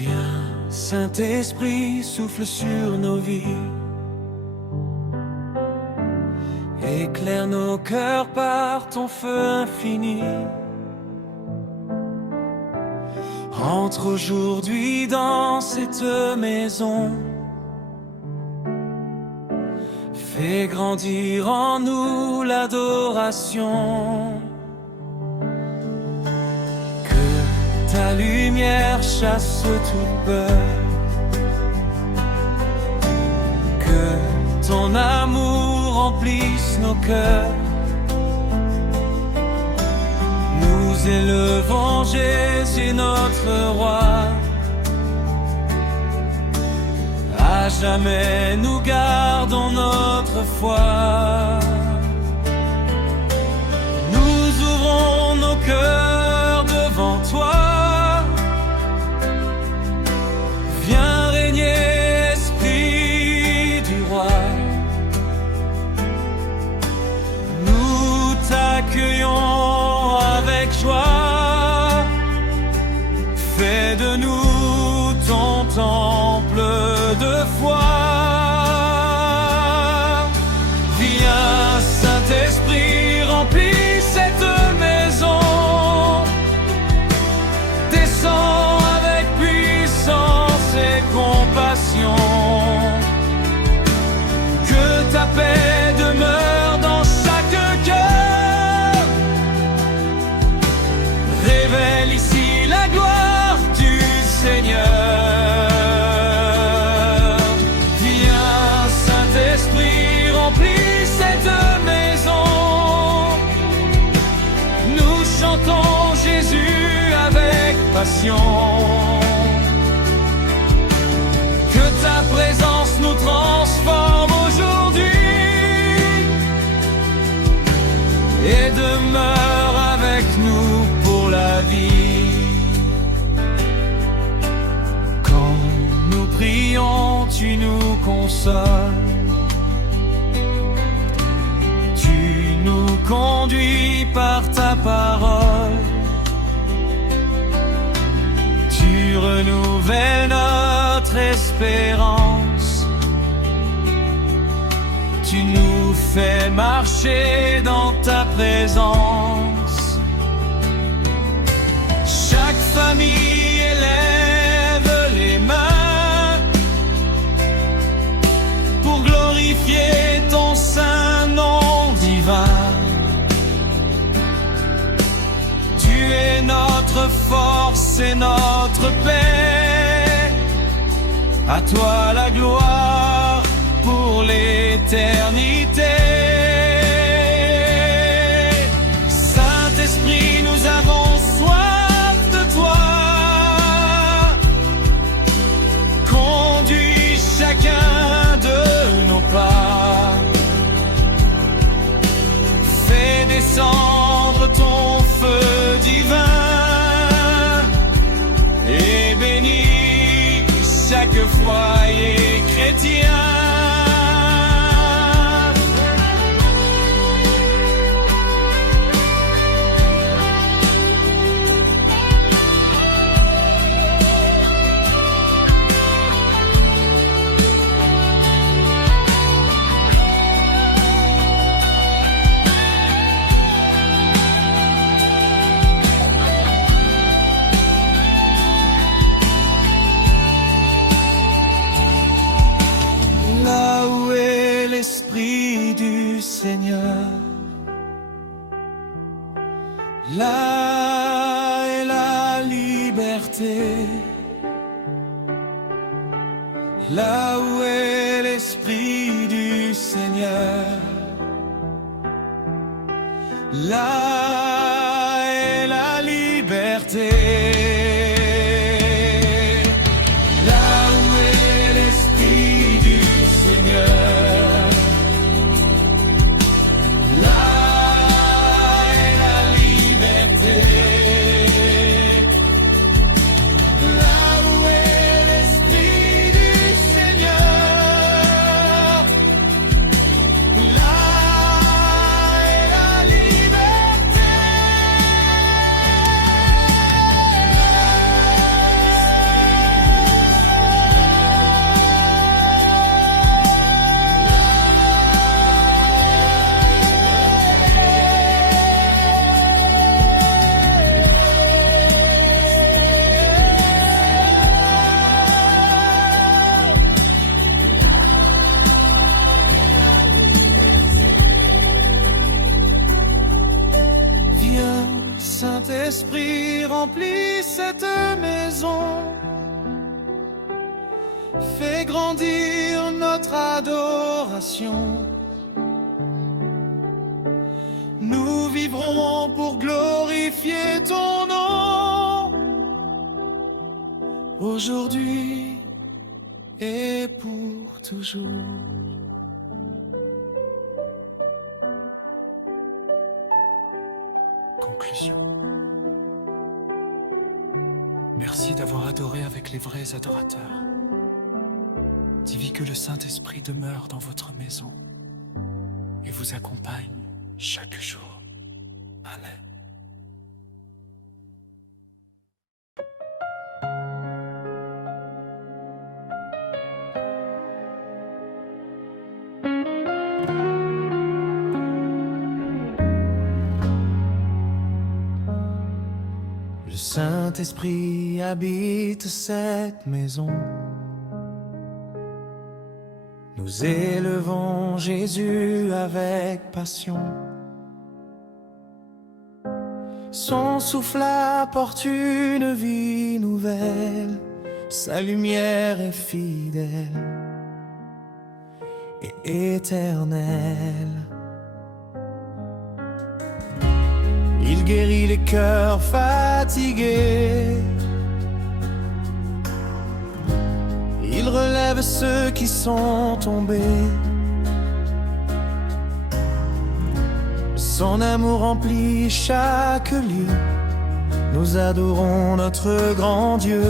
Viens, Saint-Esprit, souffle sur nos vies. Éclaire nos cœurs par ton feu infini. Entre aujourd'hui dans cette maison. Fais grandir en nous l'adoration. Que ta lumière chasse toute peur. Que ton amour remplisse nos cœurs. Nous élevons Jésus notre roi. À jamais nous gardons notre foi. Nous ouvrons nos cœurs devant toi. Viens régner, Esprit du roi. Nous t'accueillons avec joie. Fais de nous ton temple de foi. Viens, Saint-Esprit, remplis cette maison. Descends avec puissance et compassion. Que ta paix demeure dans chaque cœur. Révèle ici la gloire du Seigneur. Que ta présence nous transforme aujourd'hui et demeure avec nous pour la vie. Quand nous prions, tu nous consoles. Tu nous conduis par ta parole. Tu renouvelles notre espérance. Tu nous fais marcher dans ta présence. Chaque famille élève les mains pour glorifier ton saint nom divin. Tu es notre force et notre paix. À toi la gloire pour l'éternité. Saint-Esprit, nous avons soif de toi. Conduis chacun de nos pas. Fais descendre ton feu divin. Et bénis chaque foyer chrétien. L'Esprit du Seigneur, là est la liberté. Là où est l'Esprit du Seigneur, là est la liberté. Liberté. Fais grandir notre adoration. Nous vivrons pour glorifier ton nom, aujourd'hui et pour toujours. Conclusion. Merci d'avoir adoré avec les vrais adorateurs. Dis que le Saint-Esprit demeure dans votre maison et vous accompagne chaque jour. Amen. Le Saint-Esprit habite cette maison. Nous élevons Jésus avec passion. Son souffle apporte une vie nouvelle. Sa lumière est fidèle et éternelle. Il guérit les cœurs fatigués. Il relève ceux qui sont tombés. Son amour remplit chaque lieu. Nous adorons notre grand Dieu.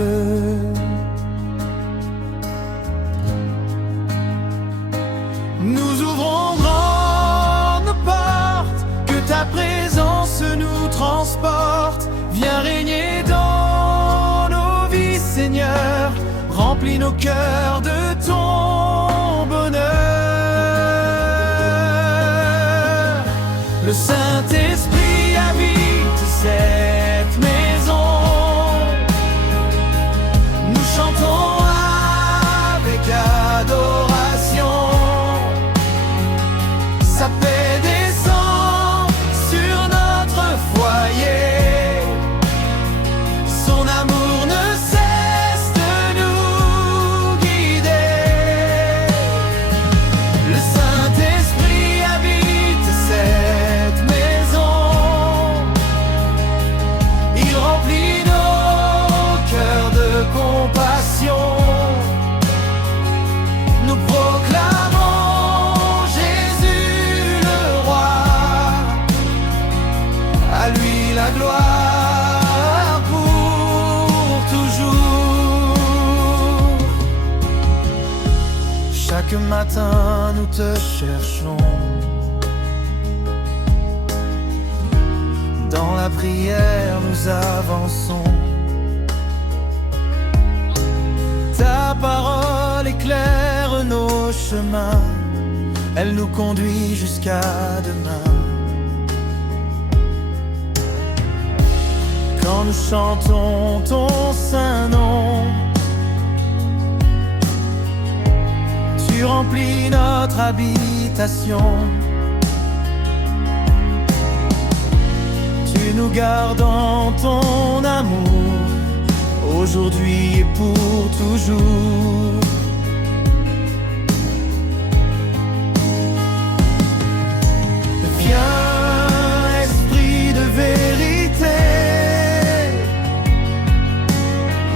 Nous ouvrons grand nos portes, que ta présence nous transporte. Viens régner dans nos vies, Seigneur. Remplis nos cœurs de ton bonheur. Le Saint-Esprit habite cette maison. Nous chantons avec adoration. Sa paix descend sur notre foyer. Son amour ne cesse de nous guider. Le Saint-Esprit habite cette maison. Il remplit nos cœurs de compassion. Nous proclamons Jésus le roi. À lui la gloire pour toujours. Chaque matin nous te cherchons. Dans la prière nous avançons. Ta parole éclaire nos chemins. Elle nous conduit jusqu'à demain. Quand nous chantons ton saint nom, tu remplis notre habitation. Tu nous gardes en ton amour, aujourd'hui et pour toujours. Viens, Esprit de vérité,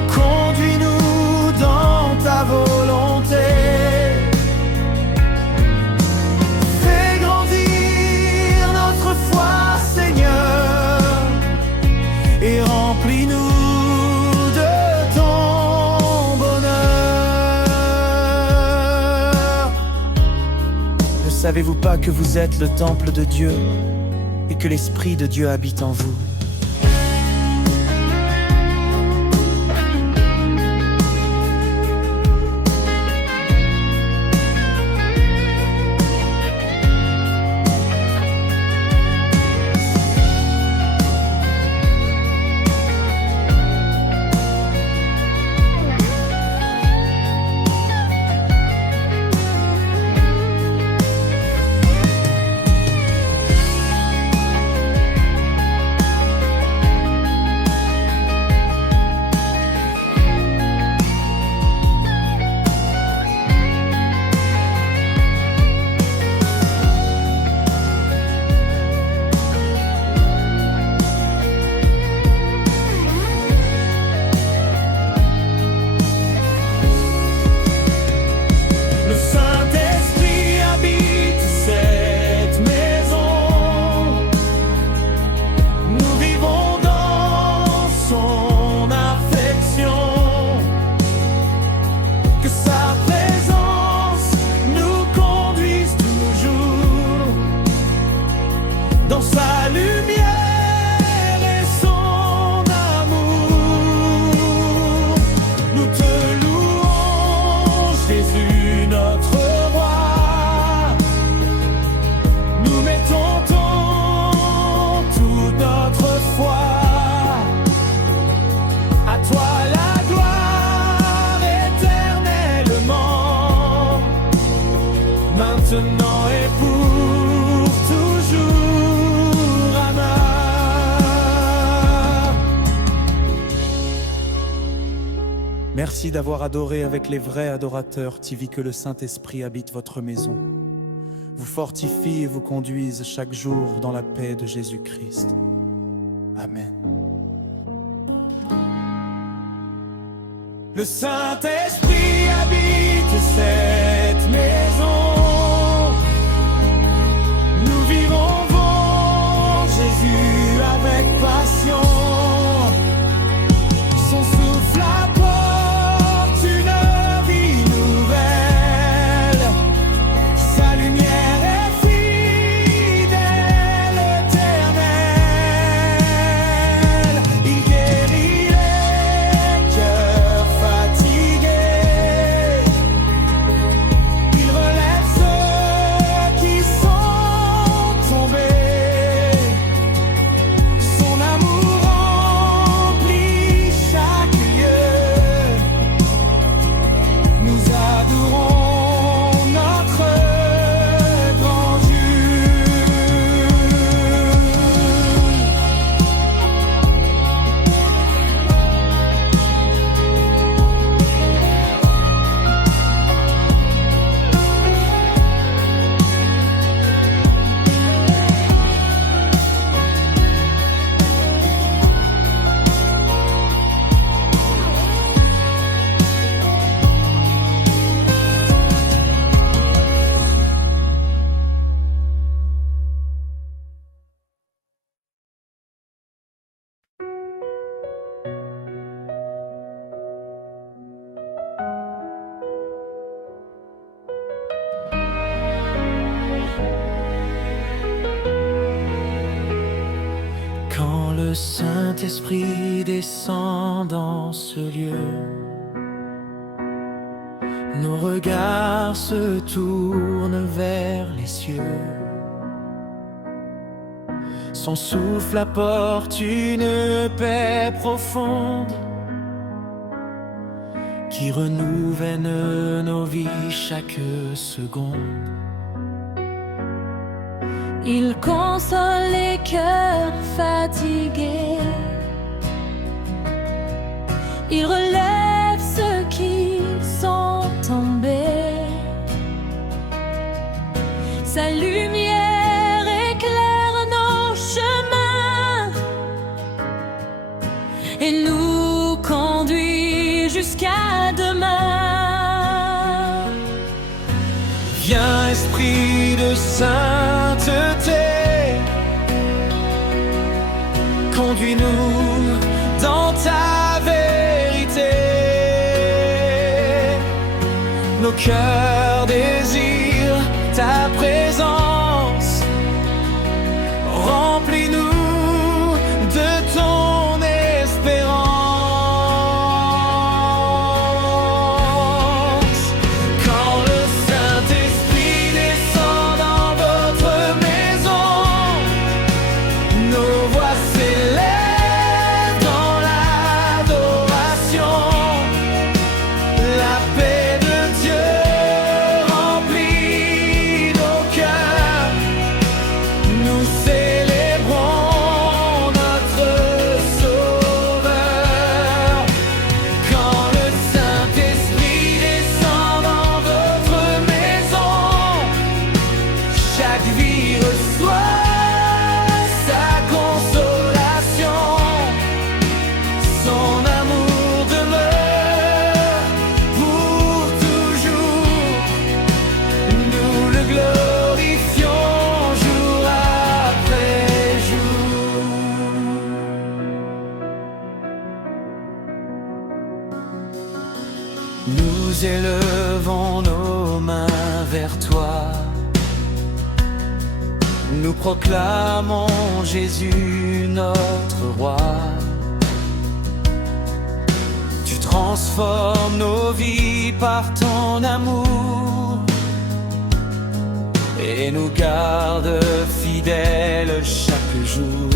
conduis-nous dans ta volonté. Fais grandir notre foi, Seigneur, et remplis-nous de ton bonheur. Ne savez-vous pas que vous êtes le temple de Dieu et que l'Esprit de Dieu habite en vous? Merci d'avoir adoré avec les vrais adorateurs, Tivi, que le Saint-Esprit habite votre maison, vous fortifie et vous conduise chaque jour dans la paix de Jésus-Christ. Amen. Le Saint-Esprit habite cette maison. Nous vivons Jésus avec passion. Son souffle apporte une vie nouvelle. Sa lumière est fidèle, éternelle. Il guérit les cœurs fatigués. Il relève ceux qui sont tombés. Son amour remplit chaque lieu. Nous adorons notre grand Dieu. Quand le Saint-Esprit descend dans ce lieu, nos regards se tournent vers les cieux. Son souffle apporte une paix profonde qui renouvelle nos vies chaque seconde. Il console les cœurs fatigués. Il relève ceux qui sont tombés. Sa lumière éclaire nos chemins et nous conduit jusqu'à demain. Viens, Esprit de sainteté, conduis-nous dans ta vérité. Nos cœurs désirent ta présence. Remplis-nous de ton espérance. Quand le Saint-Esprit descend dans votre maison, nos voix s'élèvent dans l'adoration. La paix de Dieu remplit nos cœurs. Nous célébrons notre Sauveur. Quand le Saint-Esprit descend dans votre maison, chaque vie reçoit sa consolation. Son amour demeure pour toujours. Nous le glorifions jour après jour. Nous élevons nos mains vers toi. Nous proclamons Jésus notre roi. Tu transformes nos vies par ton amour et nous gardes fidèles chaque jour.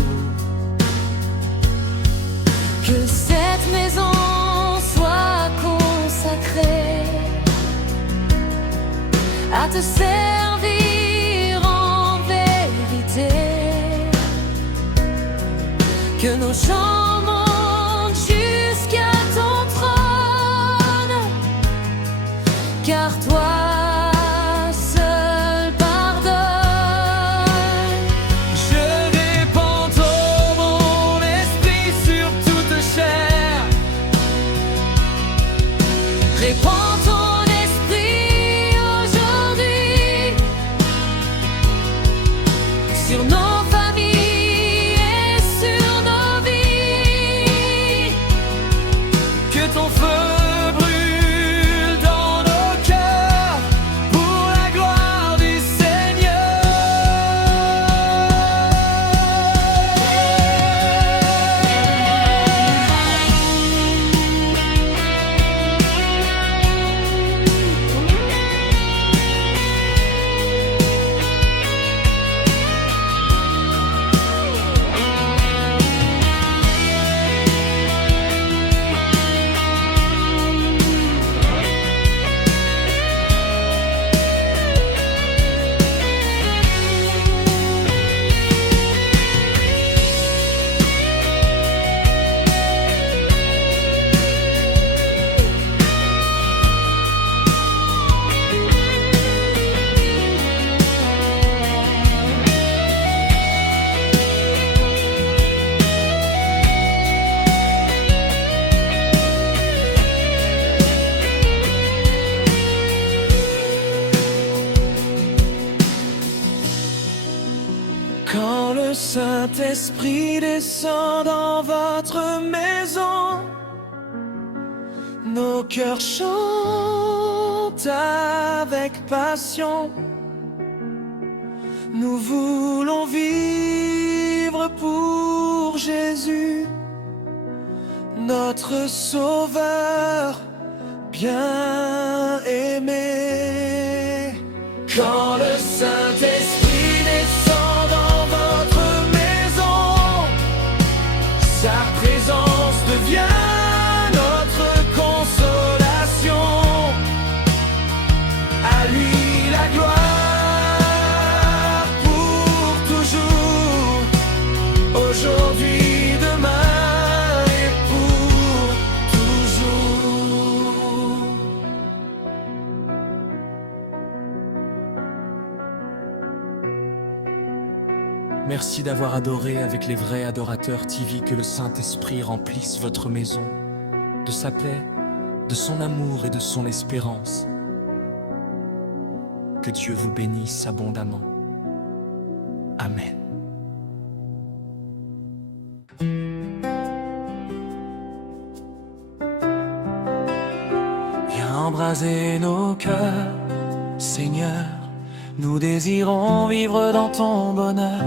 Que cette maison soit consacrée à te servir en vérité. Que nos chants montent jusqu'à ton trône. Répands ton esprit aujourd'hui sur nos familles et sur nos vies. Que ton feu brûle dans nos cœurs pour la gloire du Seigneur. Quand le Saint-Esprit descend dans votre maison, nos cœurs chantent avec passion. Nous voulons vivre pour Jésus, notre Sauveur bien-aimé. Quand le Saint-Esprit descend dans votre maison, sa présence devient notre consolation. À lui la gloire pour toujours, aujourd'hui, demain et pour toujours. Merci d'avoir adoré avec les vrais adorateurs TV. Que le Saint-Esprit remplisse votre maison de sa paix, de son amour et de son espérance. Que Dieu vous bénisse abondamment. Amen. Viens embraser nos cœurs, Seigneur. Nous désirons vivre dans ton bonheur.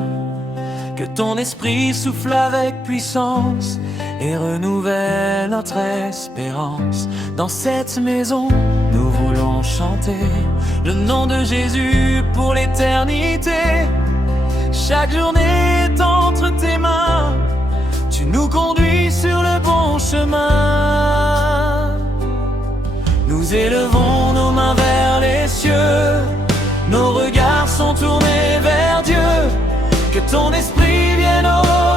Que ton esprit souffle avec puissance et renouvelle notre espérance. Dans cette maison, nous voulons chanter le nom de Jésus pour l'éternité. Chaque journée est entre tes mains, tu nous conduis sur le bon chemin. Nous élevons nos mains vers les cieux, nos regards sont tournés vers Dieu. Que ton esprit vienne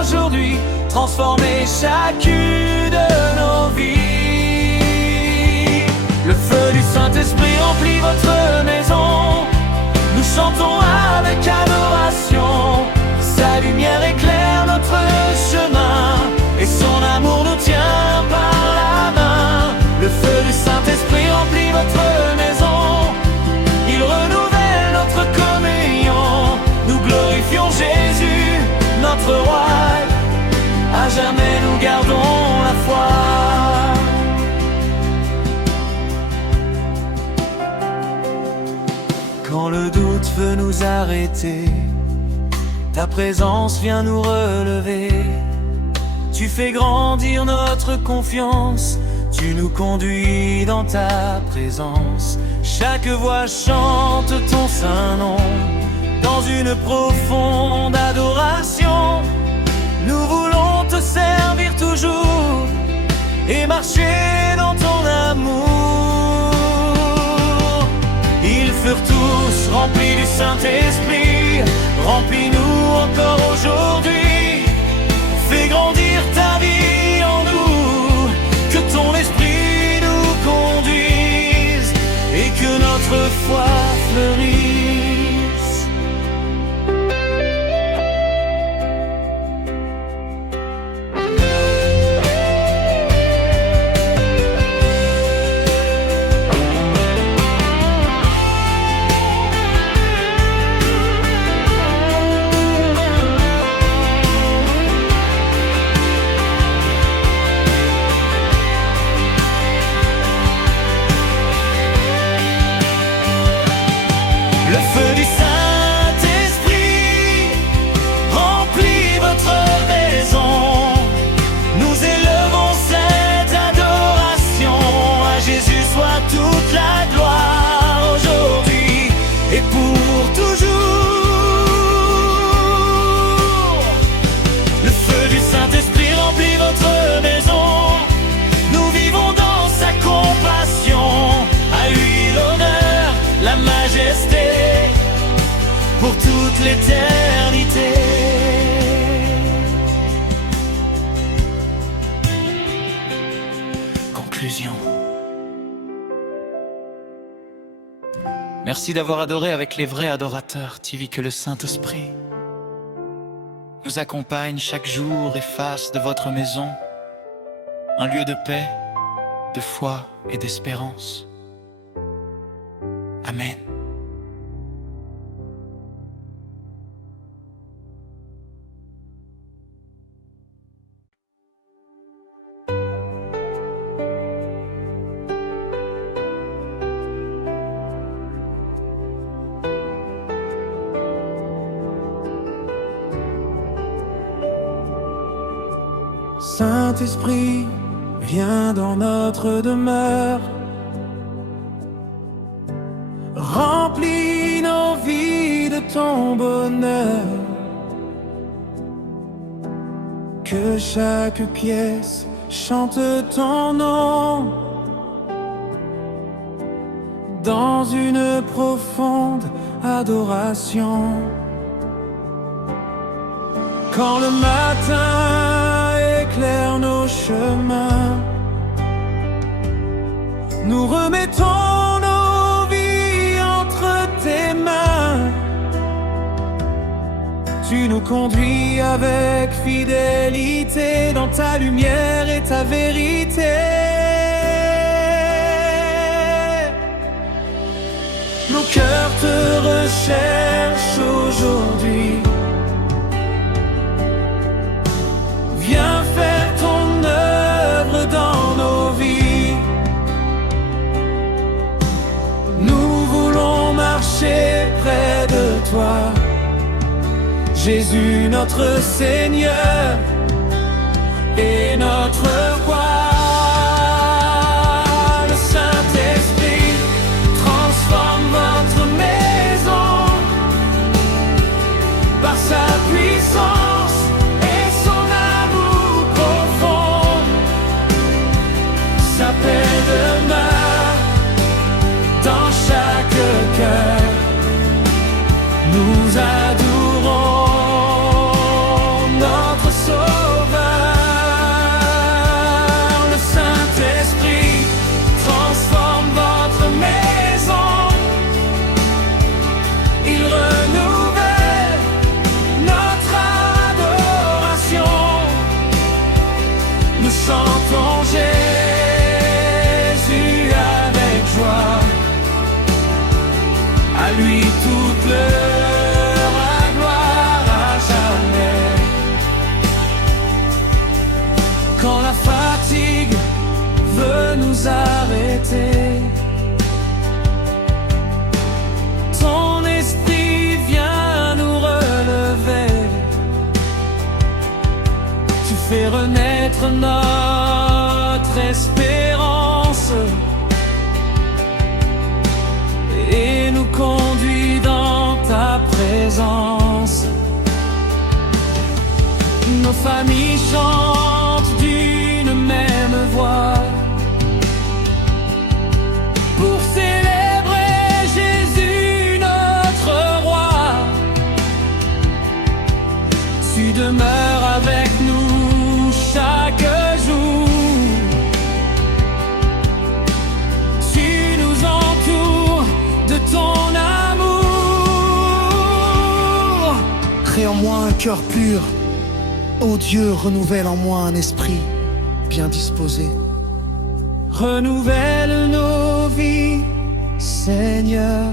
aujourd'hui transformer chacune de nos vies. Le feu du Saint-Esprit remplit votre maison. Nous chantons avec adoration. Sa lumière éclaire notre chemin et son amour nous tient par la main. Le feu du Saint-Esprit remplit votre maison. Il renouvelle notre communion. Nous glorifions Jésus, notre roi. À jamais nous gardons la foi. Quand le doute veut nous arrêter, ta présence vient nous relever. Tu fais grandir notre confiance, tu nous conduis dans ta présence. Chaque voix chante ton saint nom dans une profonde adoration. Nous voulons te servir toujours et marcher dans ton amour. Ils furent tous remplis du Saint-Esprit. Remplis-nous encore aujourd'hui. Fais grandir ta vie en nous. Que ton esprit nous conduise et que notre foi fleurisse. l'éternité. Conclusion. Merci d'avoir adoré avec les vrais adorateurs, tandis que le Saint-Esprit nous accompagne chaque jour et fasse de votre maison un lieu de paix, de foi et d'espérance. Amen. Saint-Esprit, viens dans notre demeure. Remplis nos vies de ton bonheur. Que chaque pièce chante ton nom dans une profonde adoration. Quand le matin éclaire nos chemins, nous remettons nos vies entre tes mains. Tu nous conduis avec fidélité dans ta lumière et ta vérité. Nos cœurs te recherchent aujourd'hui. Viens faire ton œuvre dans nos vies. Nous voulons marcher près de toi, Jésus notre Seigneur et notre roi. Le Saint-Esprit transforme votre maison par sa puissance et son amour profond. Sa paix demeure dans chaque cœur. Nous adorons notre Sauveur. Le Saint-Esprit transforme votre maison. Il renouvelle notre adoration. Nous chantons Jésus avec joie. À lui toute la gloire à jamais. Quand la fatigue veut nous arrêter, ton esprit vient nous relever. Tu fais renaître notre espérance et nous conduis dans ta présence. Nos familles chantent d'une même voix pour célébrer Jésus notre roi. Tu demeures avec nous chaque jour. Tu nous entoures de ton amour. Crée en moi un cœur pur. Ô Dieu, renouvelle en moi un esprit bien disposé. Renouvelle nos vies, Seigneur.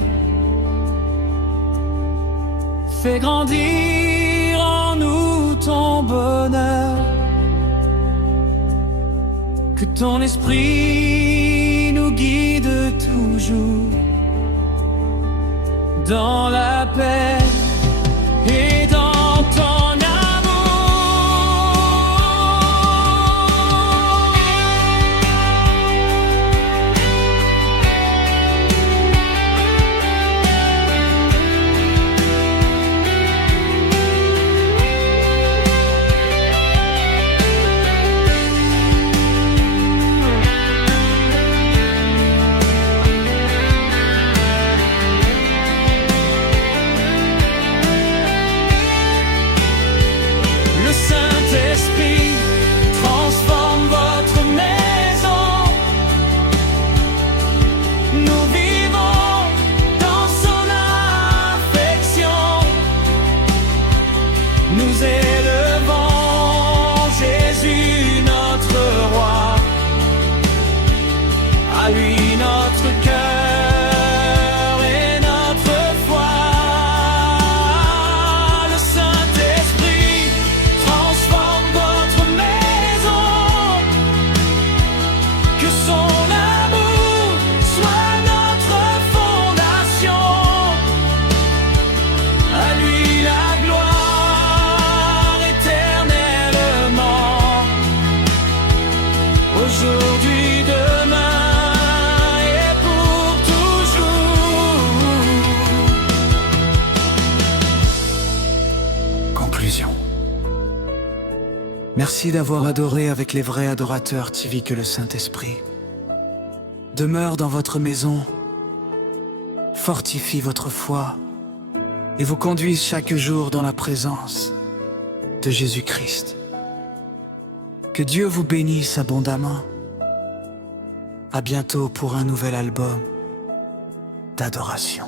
Fais grandir en nous ton bonheur. Que ton esprit nous guide toujours dans la paix et dans ton À lui notre cœur et notre foi. Le Saint-Esprit transforme votre maison. Que son amour soit notre fondation. À lui la gloire éternellement. Aujourd'hui, demain et pour toujours. Conclusion. Merci d'avoir adoré avec les vrais adorateurs TV que le Saint-Esprit demeure dans votre maison, fortifie votre foi et vous conduise chaque jour dans la présence de Jésus-Christ. Que Dieu vous bénisse abondamment. À bientôt pour un nouvel album d'adoration.